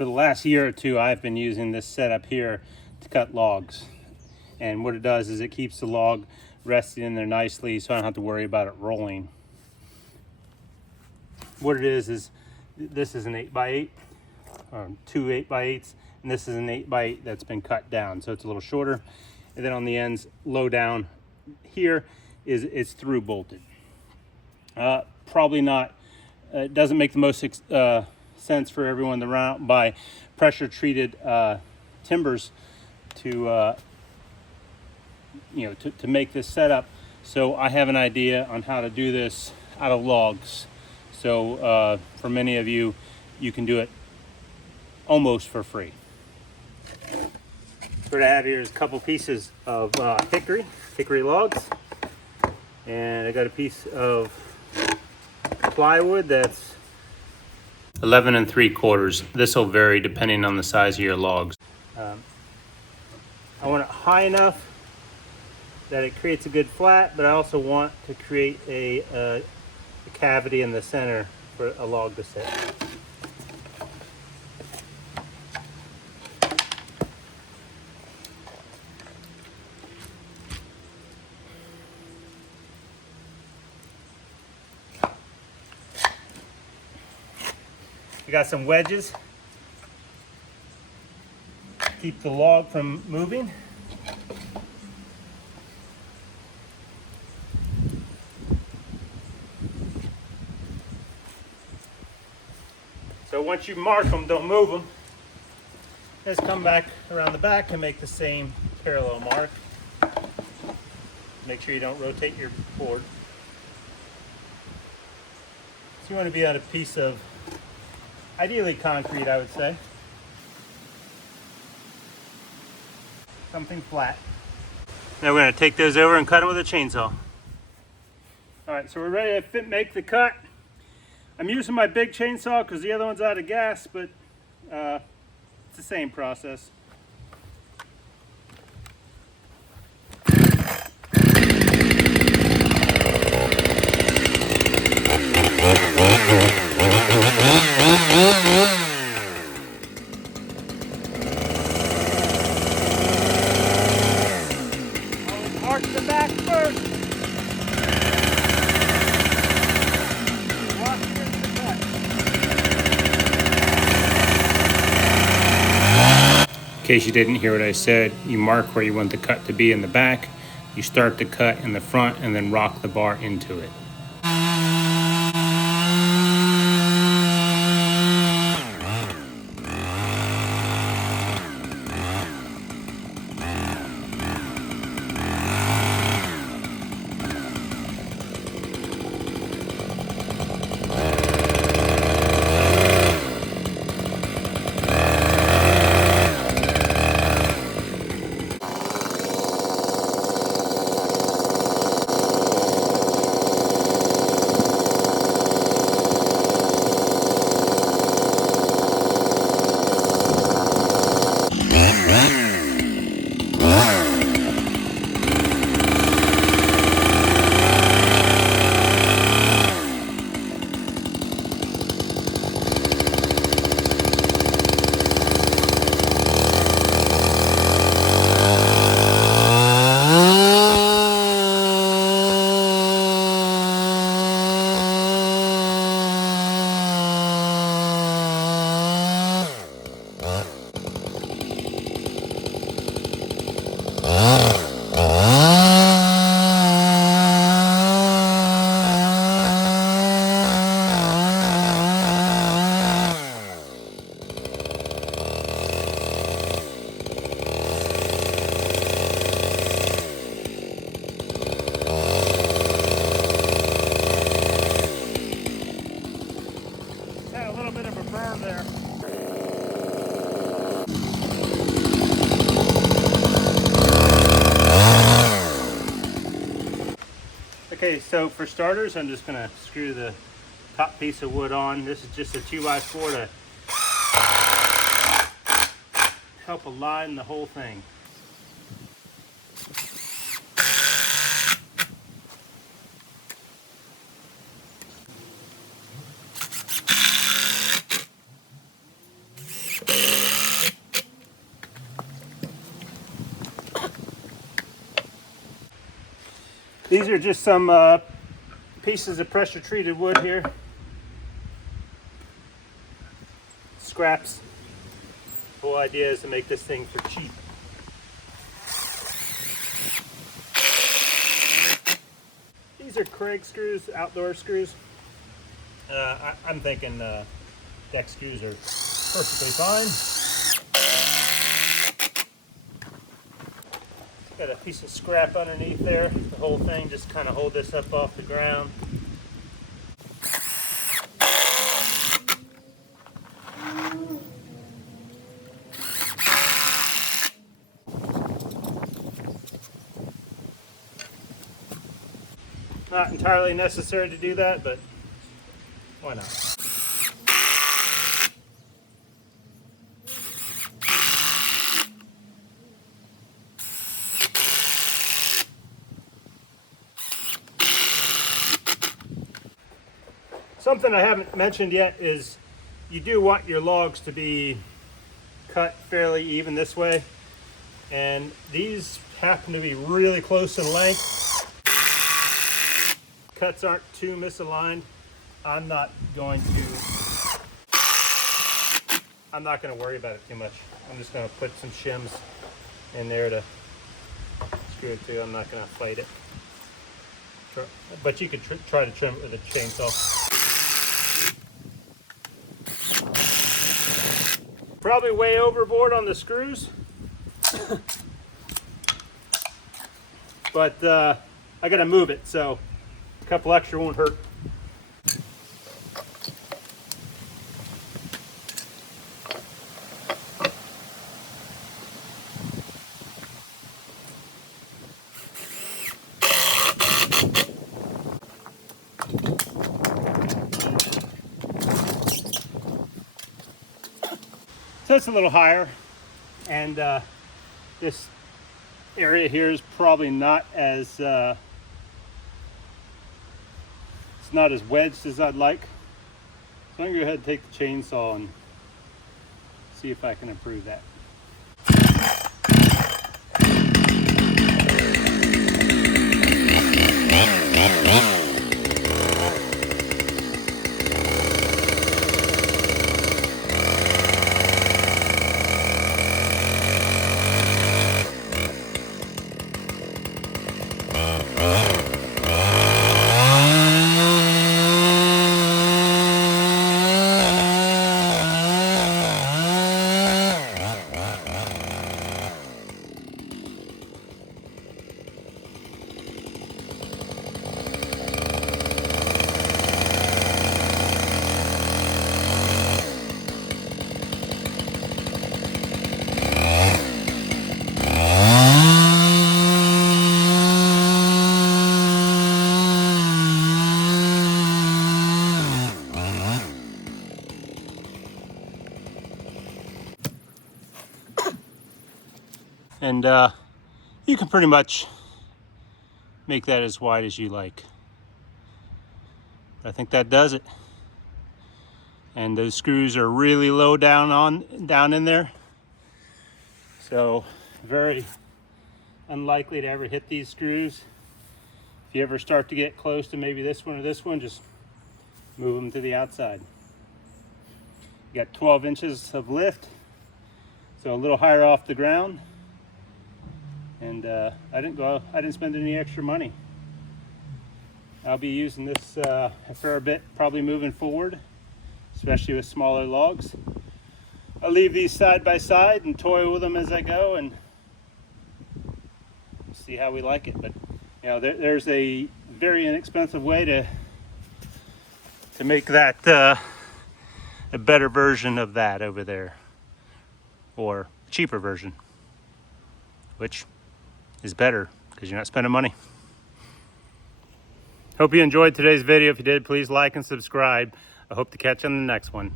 For the last year or two, I've been using this setup here to cut logs. And what it does is it keeps the log resting in there nicely so I don't have to worry about it rolling. What it is this is an 8x8, or two 8x8s, and this is an 8x8 that's been cut down. So it's a little shorter. And then on the ends, low down here, it's through bolted. Probably not, it doesn't make the most sense for everyone to run out and buy pressure treated timbers to to make this setup. So I have an idea on how to do this out of logs. So for many of you, you can do it almost for free. What I have here is a couple pieces of hickory logs, and I got a piece of plywood that's 11 3/4. This will vary depending on the size of your logs. I want it high enough that it creates a good flat, but I also want to create a cavity in the center for a log to sit. We got some wedges. Keep the log from moving. So once you mark them, don't move them. Just come back around the back and make the same parallel mark. Make sure you don't rotate your board. So you want to be on a piece of, ideally concrete, I would say. Something flat. Now we're going to take those over and cut them with a chainsaw. Alright, so we're ready to make the cut. I'm using my big chainsaw because the other one's out of gas, but it's the same process. Mark the back first. In case you didn't hear what I said, you mark where you want the cut to be in the back, you start the cut in the front, and then rock the bar into it. There. Okay, so for starters, I'm just going to screw the top piece of wood on. This is just a 2x4 to help align the whole thing. These are just some pieces of pressure treated wood here. Scraps. The whole idea is to make this thing for cheap. These are Craig screws, outdoor screws. I'm thinking deck screws are perfectly fine. Got a piece of scrap underneath there. The whole thing just kind of hold this up off the ground. Not entirely necessary to do that, but why not? Something I haven't mentioned yet is you do want your logs to be cut fairly even this way, and these happen to be really close in length. Cuts aren't too misaligned. I'm not going to worry about it too much. I'm just going to put some shims in there to screw it to. I'm not going to fight it, but you could try to trim it with a chainsaw. Probably way overboard on the screws, but I gotta move it, so a couple extra won't hurt. So it's a little higher, and this area here is probably not as it's not as wedged as I'd like. So I'm gonna go ahead and take the chainsaw and see if I can improve that. And you can pretty much make that as wide as you like. I think that does it. And those screws are really low down in there, so very unlikely to ever hit these screws. If you ever start to get close to maybe this one or this one, just move them to the outside. You got 12 inches of lift, so a little higher off the ground. And I didn't spend any extra money. I'll be using this a fair bit, probably moving forward, especially with smaller logs. I'll leave these side by side and toy with them as I go and see how we like it. But you know, there's a very inexpensive way to make that a better version of that over there, or a cheaper version, which is better because you're not spending money. Hope you enjoyed today's video. If you did, please like and subscribe. I hope to catch you on the next one.